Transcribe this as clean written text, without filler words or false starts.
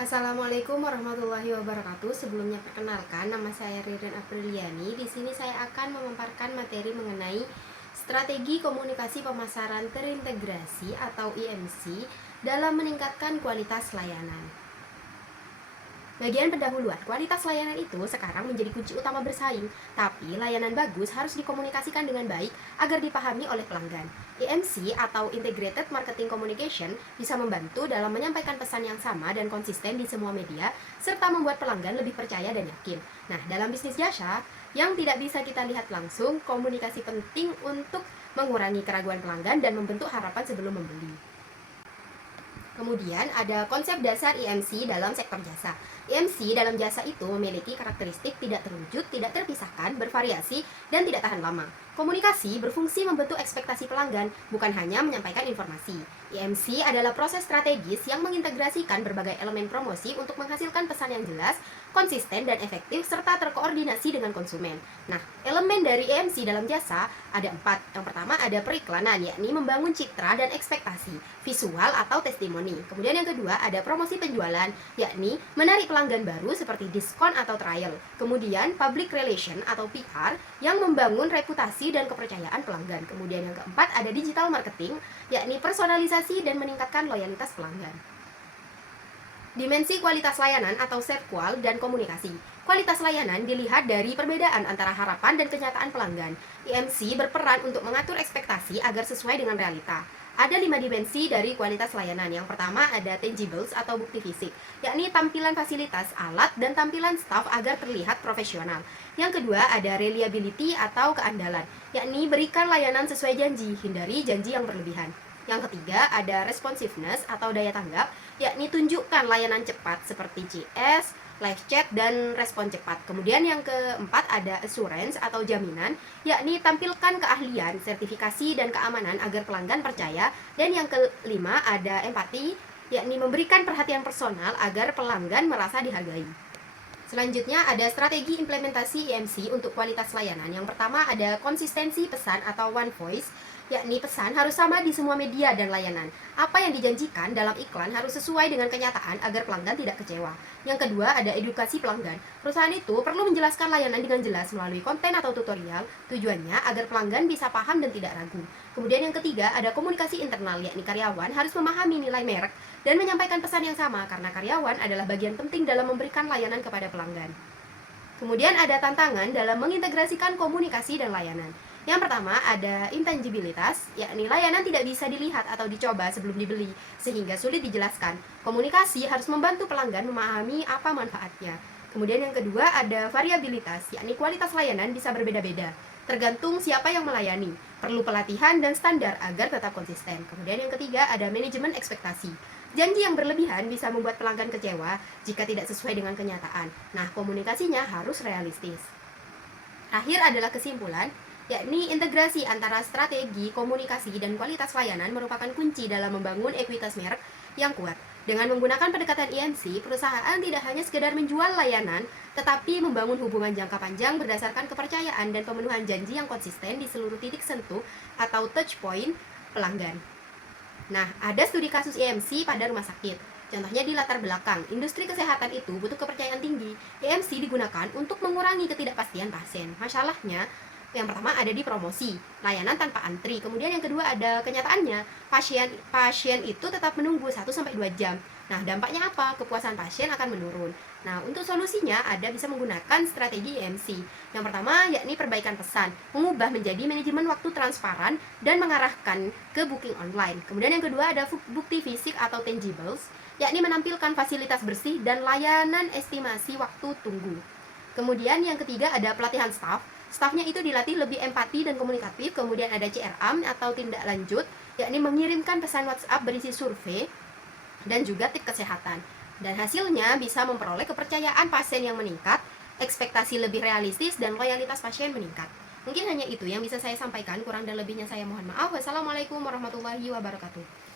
Assalamualaikum warahmatullahi wabarakatuh. Sebelumnya perkenalkan, nama saya Ririn Apriliani. Di sini saya akan memaparkan materi mengenai strategi komunikasi pemasaran terintegrasi atau IMC dalam meningkatkan kualitas layanan. Bagian pendahuluan, kualitas layanan itu sekarang menjadi kunci utama bersaing, tapi layanan bagus harus dikomunikasikan dengan baik agar dipahami oleh pelanggan. IMC atau Integrated Marketing Communication bisa membantu dalam menyampaikan pesan yang sama dan konsisten di semua media, serta membuat pelanggan lebih percaya dan yakin. Nah, dalam bisnis jasa, yang tidak bisa kita lihat langsung, komunikasi penting untuk mengurangi keraguan pelanggan dan membentuk harapan sebelum membeli. Kemudian ada konsep dasar IMC dalam sektor jasa. IMC dalam jasa itu memiliki karakteristik tidak terwujud, tidak terpisahkan, bervariasi, dan tidak tahan lama. Komunikasi berfungsi membentuk ekspektasi pelanggan, bukan hanya menyampaikan informasi. IMC adalah proses strategis yang mengintegrasikan berbagai elemen promosi untuk menghasilkan pesan yang jelas, konsisten, dan efektif, serta terkoordinasi dengan konsumen. Nah, elemen dari IMC dalam jasa ada 4. Yang pertama ada periklanan, yakni membangun citra dan ekspektasi, visual atau testimoni. Kemudian yang kedua ada promosi penjualan, yakni menarik pelanggan baru seperti diskon atau trial. Kemudian public relation atau PR yang membangun reputasi dan kepercayaan pelanggan. Kemudian yang keempat ada digital marketing, yakni personalisasi dan meningkatkan loyalitas pelanggan. Dimensi kualitas layanan atau serqual dan komunikasi. Kualitas layanan dilihat dari perbedaan antara harapan dan kenyataan pelanggan. IMC berperan untuk mengatur ekspektasi agar sesuai dengan realita. Ada 5 dimensi dari kualitas layanan. Yang pertama ada tangibles atau bukti fisik, yakni tampilan fasilitas, alat, dan tampilan staf agar terlihat profesional. Yang kedua ada reliability atau keandalan, yakni berikan layanan sesuai janji, hindari janji yang berlebihan. Yang ketiga ada responsiveness atau daya tanggap, yakni tunjukkan layanan cepat seperti CS, live chat, dan respon cepat. Kemudian yang keempat ada assurance atau jaminan, yakni tampilkan keahlian, sertifikasi, dan keamanan agar pelanggan percaya. Dan yang kelima ada empati, yakni memberikan perhatian personal agar pelanggan merasa dihargai. Selanjutnya ada strategi implementasi IMC untuk kualitas layanan. Yang pertama ada konsistensi pesan atau one voice, yakni pesan harus sama di semua media dan layanan. Apa yang dijanjikan dalam iklan harus sesuai dengan kenyataan agar pelanggan tidak kecewa. Yang kedua ada edukasi pelanggan. Perusahaan itu perlu menjelaskan layanan dengan jelas melalui konten atau tutorial, tujuannya agar pelanggan bisa paham dan tidak ragu. Kemudian yang ketiga ada komunikasi internal, yakni karyawan harus memahami nilai merek dan menyampaikan pesan yang sama karena karyawan adalah bagian penting dalam memberikan layanan kepada pelanggan. Kemudian ada tantangan dalam mengintegrasikan komunikasi dan layanan. Yang pertama ada intangibilitas, yakni layanan tidak bisa dilihat atau dicoba sebelum dibeli, sehingga sulit dijelaskan. Komunikasi harus membantu pelanggan memahami apa manfaatnya. Kemudian yang kedua ada variabilitas, yakni kualitas layanan bisa berbeda-beda, tergantung siapa yang melayani. Perlu pelatihan dan standar agar tetap konsisten. Kemudian yang ketiga ada manajemen ekspektasi. Janji yang berlebihan bisa membuat pelanggan kecewa jika tidak sesuai dengan kenyataan. Nah, komunikasinya harus realistis. Akhir adalah kesimpulan, yakni integrasi antara strategi, komunikasi, dan kualitas layanan merupakan kunci dalam membangun ekuitas merek yang kuat. Dengan menggunakan pendekatan IMC, perusahaan tidak hanya sekedar menjual layanan, tetapi membangun hubungan jangka panjang berdasarkan kepercayaan dan pemenuhan janji yang konsisten di seluruh titik sentuh atau touch point pelanggan. Nah, ada studi kasus IMC pada rumah sakit. Contohnya di latar belakang, industri kesehatan itu butuh kepercayaan tinggi. IMC digunakan untuk mengurangi ketidakpastian pasien. Masalahnya, yang pertama ada di promosi, layanan tanpa antri. Kemudian yang kedua ada kenyataannya, pasien itu tetap menunggu 1-2 jam. Nah, dampaknya apa? Kepuasan pasien akan menurun. Nah, untuk solusinya ada bisa menggunakan strategi IMC. Yang pertama yakni perbaikan pesan, mengubah menjadi manajemen waktu transparan dan mengarahkan ke booking online. Kemudian yang kedua ada bukti fisik atau tangibles, yakni menampilkan fasilitas bersih dan layanan estimasi waktu tunggu. Kemudian yang ketiga ada pelatihan staff. Stafnya itu dilatih lebih empati dan komunikatif. Kemudian ada CRM atau tindak lanjut, yakni mengirimkan pesan WhatsApp berisi survei dan juga tips kesehatan. Dan hasilnya bisa memperoleh kepercayaan pasien yang meningkat, ekspektasi lebih realistis, dan loyalitas pasien meningkat. Mungkin hanya itu yang bisa saya sampaikan, kurang dan lebihnya saya mohon maaf. Wassalamualaikum warahmatullahi wabarakatuh.